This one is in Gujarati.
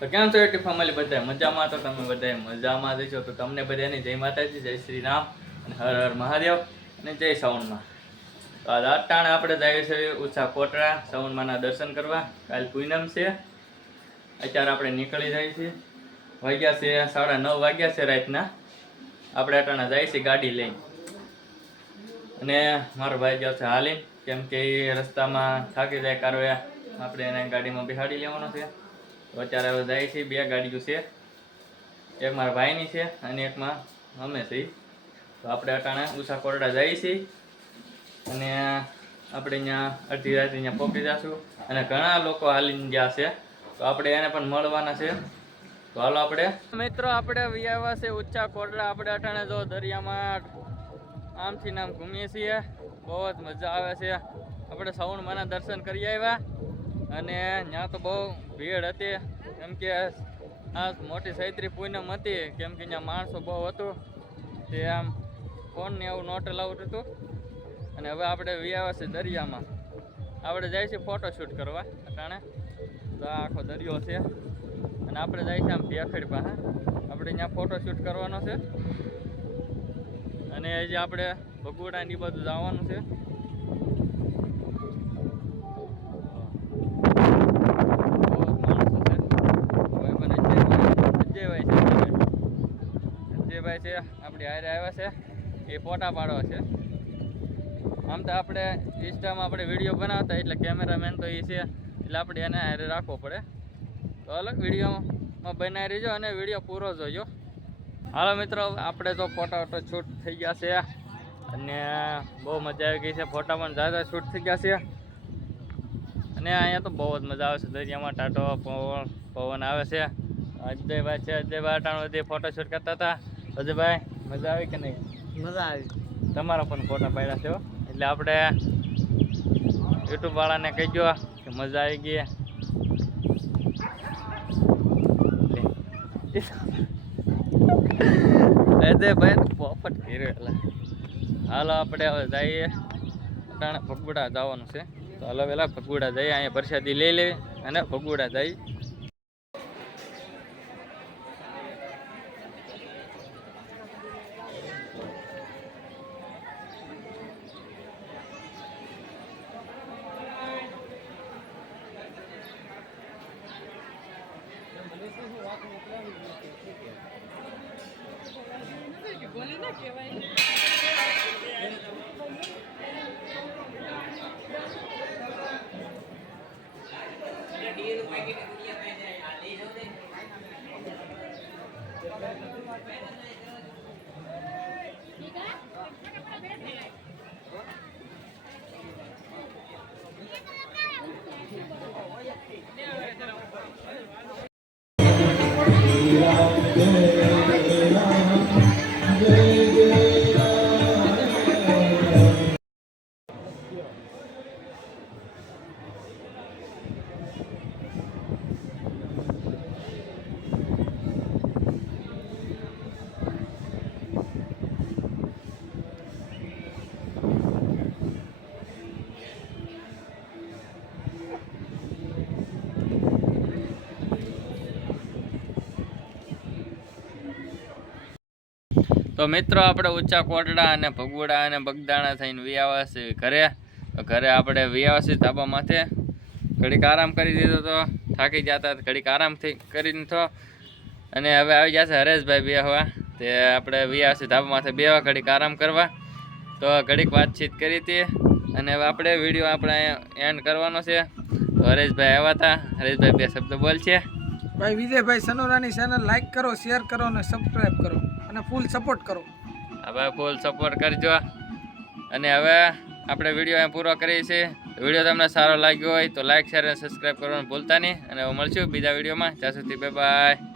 તો કેમ છો યુટ્યુબ ફેમિલી બધા મજામાં? તો તમે બધા મજામાં જશો તો તમને બધાને જય માતાજી, જય શ્રી રામ અને હર હર મહાદેવ અને જય શ્રાવણમાં. તો આ અટાણે આપણે જઈએ છીએ ઉષા કોટડા શ્રાવણમાંના દર્શન કરવા. કાલ પૂનમ છે. અત્યારે આપણે નીકળી જઈએ છીએ. વાગ્યા છે 9:30 વાગ્યા છે રાતના. આપણે અટાણે જઈએ છીએ ગાડી લઈને અને મારો ભાઈ ગયો છે હાલીને, કેમ કે એ રસ્તામાં થાકી જાય કારવ્યા આપણે એને ગાડીમાં બેસાડી લેવાનો છે. તો અત્યારે હવે જાય છે. 2 ગાડીઓ છે, એક મારા ભાઈની છે અને એકમાં અમે છીએ. તો આપણે અટાણે ઉષા કોટડા જઈએ છીએ અને આપણે અહીંયા અડધી રાતે અહીંયા પહોંચી જઈશું અને ઘણા લોકો હાલીને ગયા છે તો આપણે એને પણ મળવાના છે. તો હાલો આપણે મિત્રો આપણે આવ્યા છે ઉષા કોટડા. આપણે અટાણે જો દરિયામાં આમથી નામ ઘૂમીએ છીએ, બહુ જ મજા આવે છે. આપણે શ્રાવણમાંના દર્શન કરી આવ્યા અને ત્યાં તો બહુ ભીડ હતી, કેમ કે આ મોટી ચૈત્રી પૂનમ હતી, કેમ કે ત્યાં માણસો બહુ હતું. તે આમ ફોનને એવું નોટ અલાઉડ હતું. અને હવે આપણે આવ્યા છે દરિયામાં. આપણે જઈએ છીએ ફોટોશૂટ કરવા અટાણે. તો આ આખો દરિયો છે અને આપણે જઈએ છીએ આમ ભેખડી પાસે. આપણે ત્યાં ફોટોશૂટ કરવાનો છે અને હજી આપણે ભગોડાની બધું જવાનું છે. અજયભાઈ છે આપણી હારે આવ્યા છે, એ ફોટા પાડવા છે. આમ તો આપણે ઇન્સ્ટામાં આપણે વિડીયો બનાવતા એટલે કેમેરામેન તો એ છે, એટલે આપણે એને હારે રાખવો પડે. તો અલગ વિડીયોમાં બનાવી રહીજો અને વિડીયો પૂરો જોજો. હાલો મિત્રો, આપણે તો ફોટા શૂટ થઈ ગયા છે અને બહુ મજા આવી ગઈ છે. ફોટા પણ ઝાઝા શૂટ થઈ ગયા છે અને અહીંયા તો બહુ જ મજા આવે છે. દરિયામાં ટાટો પવન આવે છે. અજયભાઈ છે, અજયભાઈ અટાણ બધી ફોટોશૂટ કરતા હતા. અજયભાઈ મજા આવી કે નહીં? મજા આવી. તમારા પણ ફોટા પાડ્યા છે એટલે આપણે યુટ્યુબ વાળાને કહીજો કે મજા આવી ગઈ. અજયભાઈ પોપટ કર્યો એટલે. હાલો આપણે હવે જઈએ અટાણે ભગુડા જવાનું છે. તો હાલો પેલા ભગુડા જઈએ, અહીંયા પ્રસાદી લઈ લેવી અને ભગુડા જઈએ. તો મિત્રો આપણે ઉષા કોટડા અને ભગોડા અને બગદાણા થઈને વિયાવા છે ઘરે. તો ઘરે આપણે વિયાવા છે ધાબા માથે. ઘડીક આરામ કરી દીધો તો થાકી જતા, ઘડીક આરામ કરીને તો અને હવે આવી જશે હરેશભાઈ બેહવા. તે આપણે વિયાવા છે ધાબા માથે બેહવા, ઘડીક આરામ કરવા. તો ઘડીક વાતચીત કરી હતી અને હવે આપણે વિડીયો આપણે એન્ડ કરવાનો છે. તો હરેશભાઈ આવ્યા હતા. હરેશભાઈ 2 શબ્દ બોલ છે. ભાઈ વિજયભાઈ સનોરાની ચેનલ લાઈક કરો, શેર કરો અને સબસ્ક્રાઇબ કરો અને ફૂલ સપોર્ટ કરો. હવે ફૂલ સપોર્ટ કરજો. અને હવે આપણે વિડીયો અહીં પૂરો કરીએ છીએ. વિડીયો તમને સારો લાગ્યો હોય તો લાઈક, શેર અને સબસ્ક્રાઈબ કરવાનું ભૂલતા નહીં. અને હવે મળશું બીજા વિડીયોમાં. ત્યાં સુધી બાય બાય.